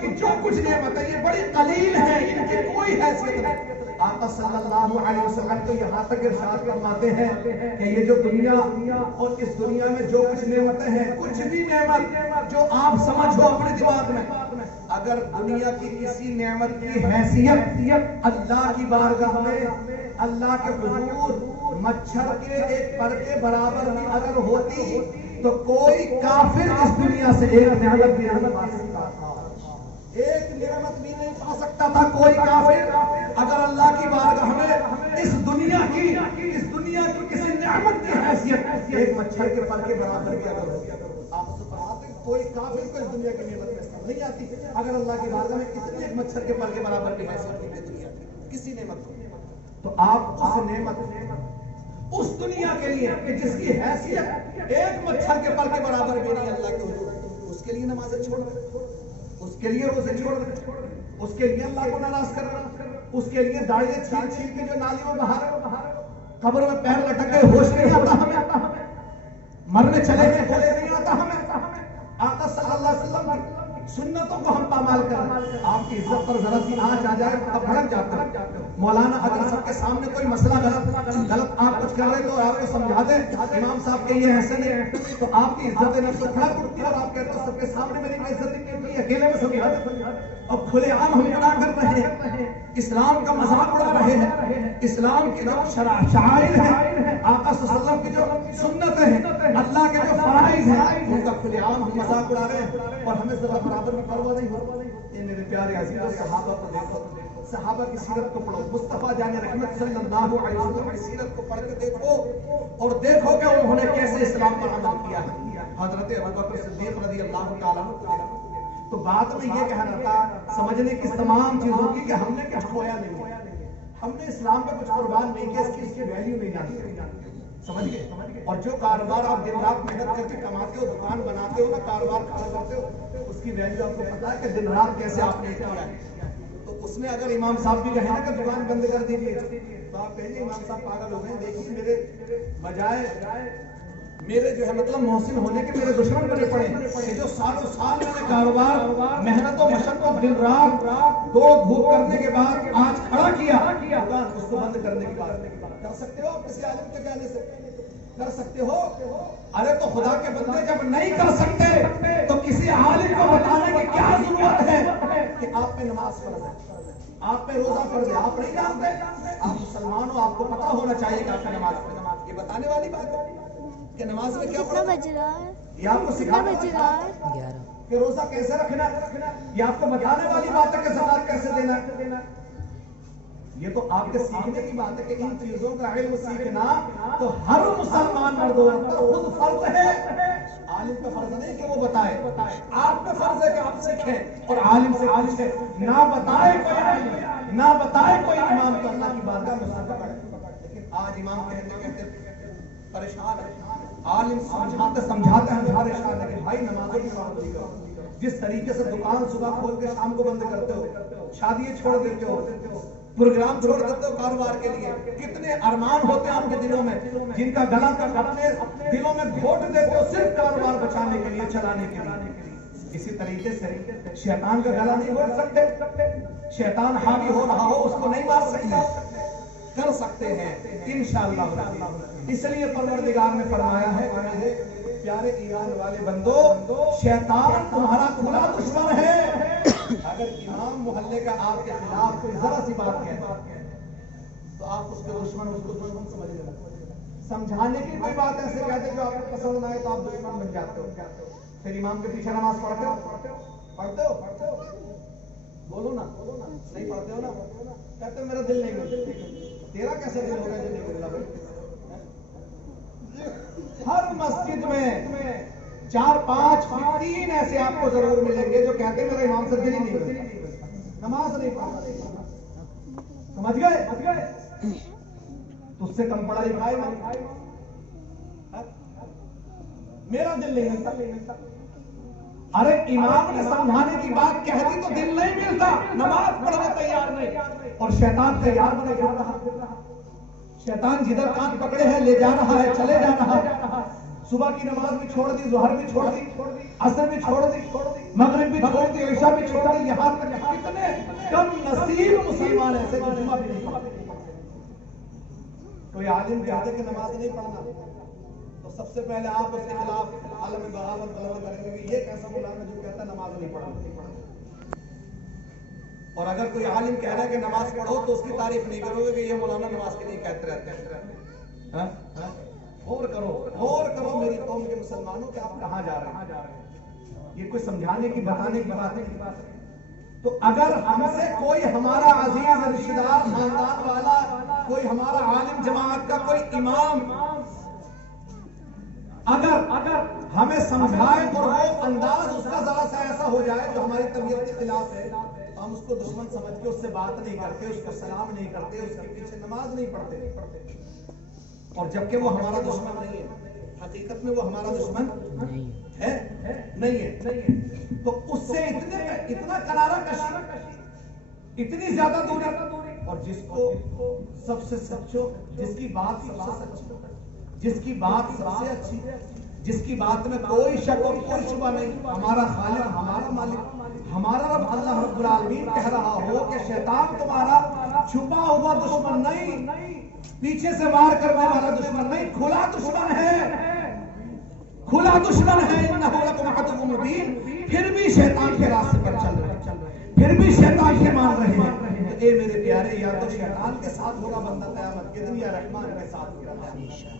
کی جو کچھ نعمت ہے یہ بڑی قلیل ہے، ان کی کوئی حیثیت نہیں۔ آقا صلی اللہ علیہ وسلم تو یہاں تک ارشاد فرماتے ہیں کہ یہ جو دنیا اور اس دنیا میں جو کچھ نعمتیں ہیں، کچھ بھی نعمت جو آپ سمجھو اپنے دماغ میں، اگر دنیا کی کسی نعمت کی حیثیت اللہ کی بارگاہ میں اللہ کے حضور مچھر کے ایک پر کے برابر بھی اگر ہوتی تو کوئی کافر اس دنیا سے ایک نعمت بھی نہیں پا سکتا تھا، ایک نعمت بھی نہیں پا سکتا تھا کوئی کافر اگر اللہ کی بارگاہ میں اس دنیا کی کسی نعمت کی حیثیت ایک مچھر کے پر کے برابر بھی اگر ہوتی۔ آپ سبحان کوئی کافر کو اس دنیا کی نعمت میں نہیں آتی اگر اللہ کی بارگاہ میں کسی ایک مچھر کے پر کے برابر بھی حیثیت نہیں دنیا کسی نعمت کو، تو آپ اس نعمت اس دنیا کے لیے کہ جس کی حیثیت ایک مچھر کے پر کے برابر بھی نہیں اللہ کے حضور، اس کے لیے نمازیں چھوڑ رہے، اس کے لیے روزے چھوڑ رہے، اس کے لیے اللہ کو ناراض کر رہے، اس کے لیے داڑھیاں چھین چھین کے جو نالیوں میں بہا رہے، قبر میں پیر لٹک گئے ہوش نہیں آتا ہمیں، مرنے چلے گئے ہوش نہیں آتا ہمیں۔ آقا صلی اللہ علیہ وسلم کی سنتوں کو ہم پامال کر رہے ہیں، آپ کی عزت پر ذرا سی آنچ آ جائے تو بھڑک جاتا ہے۔ مولانا اگر سب کے سامنے کوئی مسئلہ غلط آپ کچھ کر رہے تو آپ کو سمجھا دیں امام صاحب کے یہ ایسے نہیں، تو آپ کی عزت نفس کھڑک اٹھتی ہے اور آپ کہتے ہیں سب کے سامنے میری عزت نہیں، اکیلے میں سمجھا دیں۔ اب کھلے عام ہم گناہ کر رہے ہیں، اسلام کا مذاق اڑا رہے ہیں، اسلام کے جو شعائر ہیں، آقا صلی اللہ علیہ وسلم کی جو سنتیں ہیں، اللہ کے جو فرائض ہیں، ان کا کھلے عام ہم مذاق اڑا رہے ہیں اور ہمیں ذرا برابر میں پرواہ نہیں ہو۔ یہ میرے پیارے عزیزوں صحابہ کو دیکھو، صحابہ کی سیرت کو پڑھو، مصطفیٰ جان رحمت صلی اللہ علیہ وسلم کی سیرت کو پڑھ کے دیکھو اور دیکھو کہ انہوں نے کیسے اسلام پر عمل کیا ہے۔ حضرت ابوبکر صدیق رضی اللہ تعالیٰ عنہ تو بات میں یہ کہنا تھا سمجھنے کی تمام چیزوں کی کہ ہم نے کچھ کھویا نہیں، ہم نے اسلام پہ کچھ قربان نہیں کیا، اس کی ویلیو نہیں جانتے، سمجھ گئے؟ اور جو کاروبار آپ دن رات محنت کر کے کماتے ہو، دکان بناتے ہو نا، کاروبار کھڑا کرتے ہو، اس کی ویلیو آپ کو پتا ہے کہ دن رات کیسے آپ نے کیا ہے۔ تو اس میں اگر امام صاحب بھی کہیں نا کہ دکان بند کر دیجیے تو آپ کہیں گے امام صاحب پاگل ہو گئے، دیکھیے میرے بجائے میرے جو ہے مطلب محسن ہونے کے میرے دشمن بنے پڑے کہ جو سالوں سال میں نے کاروبار محنت و مشقت دن رات دو دھوپ کرنے کے بعد آج کھڑا کیا، اس کو بند کرنے کی بات کر سکتے ہو؟ کسی عالم کے کہنے سے کر سکتے ہو؟ ارے تو خدا کے بندے جب نہیں کر سکتے تو کسی عالم کو بتانے کی کیا ضرورت ہے کہ آپ پہ نماز فرض ہے، آپ پہ روزہ فرض ہے، آپ نہیں جانتے؟ آپ مسلمان ہو، آپ کو پتا ہونا چاہیے کہ آپ کا نماز فرض، یہ بتانے والی بات ہے کہ نماز میں کیا پڑھنا ہے، یہ آپ کو سکھانا ہے کہ روزہ کیسے رکھنا ہے، یہ آپ کو بتانے والی بات ہے کہ زکات کیسے دینا ہے۔ یہ تو آپ کے سیکھنے کی بات ہے کہ ان چیزوں کا علم سیکھنا تو ہر مسلمان مرد و عورت پر خود فرض ہے، عالم پہ فرض نہیں کہ وہ بتائے، آپ پہ فرض ہے کہ آپ سیکھیں اور عالم سے پوچھیں، نہ بتائے کوئی عالم، نہ بتائے کوئی امام تو اللہ کی بارگاہ میں سر پکڑے۔ لیکن آج امام کہتے کہتے پریشان ہے، عالم سمجھاتے ہیں پریشان ہے کہ بھائی نمازوں کی پابندی کرو، جس طریقے سے دکان صبح کھول کے شام کو بند کرتے ہو، شادیاں چھوڑ دیتے ہو، پروگرام چھوڑ دیتے ہو کاروبار کے لیے، کتنے ارمان ہوتے ہیں آپ کے دلوں میں جن کا گلا تک اپنے دلوں میں گھونٹ دیتے ہو صرف کاروبار بچانے کے لیے، چلانے کے لیے۔ اسی طریقے سے شیطان کا گلا نہیں گھونٹ سکتے، شیطان حاوی ہو رہا ہو اس کو نہیں مار سکتے، کر سکتے ہیں انشاءاللہ۔ اس لیے پروردگار نے فرمایا ہے پیارے ایمان والے بندو، شیطان تمہارا کھلا دشمن ہے، اگر امام محلے کا آپ کے خلاف کوئی ذرا سی بات کہے تو آپ اس کے دشمن سمجھ لینا، سمجھانے کی کوئی بات ایسے کہتے جو آپ کو پسند نہ آئے تو آپ دشمن بن جاتے ہو، پھر امام کے پیچھے نماز پڑھتے ہو بولو نا، نہیں پڑھتے ہو نا، کہتے میرا دل نہیں ملتا، تیرا کیسے دل ہوگا جو نہیں ملتا؟ ہر مسجد میں 4-5 3 ایسے آپ کو ضرور ملیں گے جو کہتے ہیں میرے امام سے دل ہی نہیں ملتا، نماز نہیں پڑھتا، سمجھ گئے؟ تو اس سے کم پڑھا لکھا ہے میرا دل نہیں ملتا۔ ارے امام نے سمجھانے کی بات کہہ دی تو دل نہیں ملتا، نماز پڑھنے تیار نہیں، اور شیطان تیار بنے پھر رہا، شیطان جدھر کان پکڑے ہے لے جا رہا ہے، چلے جا رہا ہے، صبح کی نماز بھی چھوڑ دی، ظہر بھی چھوڑ دی، عصر بھی چھوڑ دی، مغرب بھی چھوڑ دی، عشاء بھی چھوڑ دی، یہاں تک کتنے کم نصیب مسلمان ایسے جو جمعہ بھی نہیں پڑھتے۔ کوئی عالم کہتے کہ نماز نہیں پڑھنا تو سب سے پہلے آپ اس کے خلاف عالم بغاوت بلند کریں گے کہ یہ کیسا مولانا جو کہتا ہے نماز نہیں پڑھنا۔ اور اگر کوئی عالم کہہ رہا ہے کہ نماز پڑھو تو اس کی تعریف نہیں کرو گے کہ یہ مولانا نماز کے لیے کہتے رہتے ہیں۔ غور کرو میری قوم کے مسلمانوں کہ آپ کہاں جا رہے ہیں، یہ کوئی سمجھانے کی بتانے کی بات نہیں۔ تو اگر ہم سے کوئی ہمارا عزیز رشتہ دار خاندان والا، کوئی ہمارا عالم جماعت کا کوئی امام اگر ہمیں سمجھائے اور وہ انداز اس کا ذرا سا ایسا ہو جائے جو ہماری طبیعت کے خلاف ہے، ہم اس کو دشمن سمجھ کے اس سے بات نہیں کرتے، اس کو سلام نہیں کرتے، اس کے پیچھے نماز نہیں پڑھتے، اور جبکہ وہ ہمارا دشمن نہیں ہے، حقیقت میں وہ ہمارا دشمن ہے نہیں ہے، تو اس سے اتنا کنارہ کشی، اتنی زیادہ دوری، اور جس کو سب سے سچو، جس کی بات سب سے سچی، جس کی بات سب سے اچھی، جس کی بات میں کوئی شک اور کوئی شبہ نہیں، ہمارا خالق، ہمارا مالک، ہمارا رب اللہ رب العالمین کہہ رہا ہو کہ شیطان تمہارا چھپا ہوا دشمن نہیں، پیچھے سے وار کرنے والا دشمن نہیں، کھلا دشمن ہے، کھلا دشمن ہے، انہ لکم عدو مبین، پھر بھی شیطان کے راستے پر چل رہے ہیں، پھر بھی شیطان کے مان رہے ہیں۔ تو اے میرے پیارے، یا تو شیطان کے ساتھ ہوگا بندہ قیامت کے دن، یا رحمان کے ساتھ ہوگا۔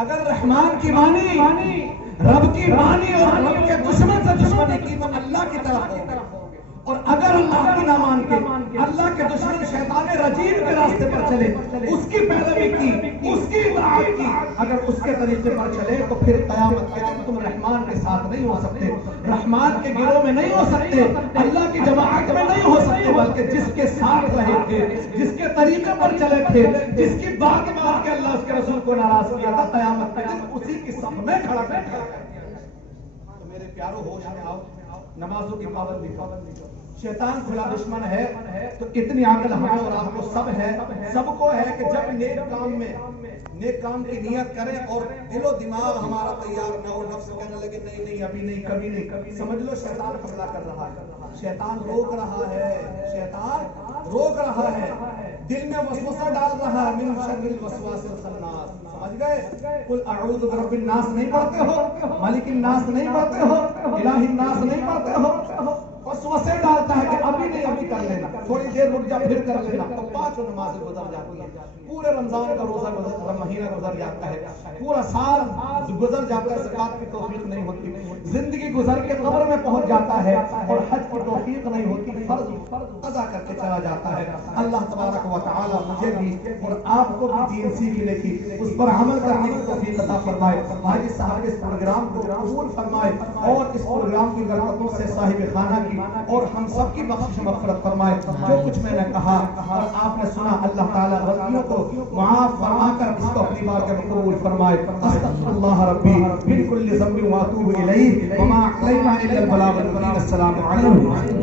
اگر رحمان کی مانی، رب کی مانی اور رب کے دشمن سے دشمنی کی تو اللہ کی طرف ہوگا، اور اگر اللہ کی نہ مان کے اللہ کے دشمن شیطان رجیم کے راستے پر چلے، اس کی پیروی کی، اس کی اطاعت کی، اگر اس کے طریقے پر چلے تو پھر قیامت کے دن تم رحمان کے ساتھ نہیں ہو سکتے، رحمان کے گروہ میں نہیں ہو سکتے، اللہ کی جماعت میں نہیں ہو سکتے، بلکہ جس کے ساتھ رہے تھے، جس کے طریقے پر چلے تھے، جس کی بات مان کے اللہ اس کے رسول کو ناراض کیا تھا، قیامت کے دن اسی کی صف میں کھڑا کر دیا۔ تو میرے پیارو، ہوش میں آؤ، نمازوں کی پابندی کرو۔ شیطان کھلا دشمن ہے تو اتنی عقل ہمیں اور آپ کو سب ہے، سب کو ہے کہ جب نیک کام کی نیت کریں اور دل و دماغ ہمارا تیار نہ ہو، نفس کہنے لگے نہیں ابھی نہیں، کبھی نہیں، سمجھ لو شیطان حملہ کر رہا ہے، شیطان روک رہا ہے، شیطان روک رہا ہے، دل میں وسوسہ ڈال رہا ہے، من شر الوسواس الخناس، سمجھ گئے؟ قل اعوذ برب الناس نہیں پڑھتے ہو، مالک الناس نہیں پڑھتے ہو، الہ الناس نہیں پڑھتے ہو، وسوسے ڈالتا ہے کہ ابھی نہیں، ابھی کر لینا، تھوڑی دیر رک جا پھر کر لینا، تو 5 نمازیں گزر جاتی ہیں، پورے رمضان کا روزہ مہینہ گزر جاتا ہے، پورا سال گزر جاتا ہے، زکات کی توفیق نہیں ہوتی، زندگی گزر کے قبر میں پہنچ جاتا ہے، اور حج کی توفیق نہیں ہوتی، فرض ادا کر کے چلا جاتا ہے۔ اللہ تبارک و تعالی مجھے بھی اور آپ کو بھی دین سیکھنے کی، اس پر عمل کرنے کی توفیق عطا فرمائے، حاجی صاحب اس پروگرام کو قبول فرمائے، اور اس پروگرام کی برکتوں سے صاحب خانہ کی اور ہم سب کی بخشش مغفرت فرمائے۔ جو کچھ میں نے کہا اور آپ نے سنا، اللہ تعالیٰ غلطیوں کو معاف فرما کر اس کو اپنی بار کے قبول فرمائے۔ استغفر اللہ ربی من کل ذنب واتوب الیہ وما علینا الا البلاغ المبین۔ السلام علیکم۔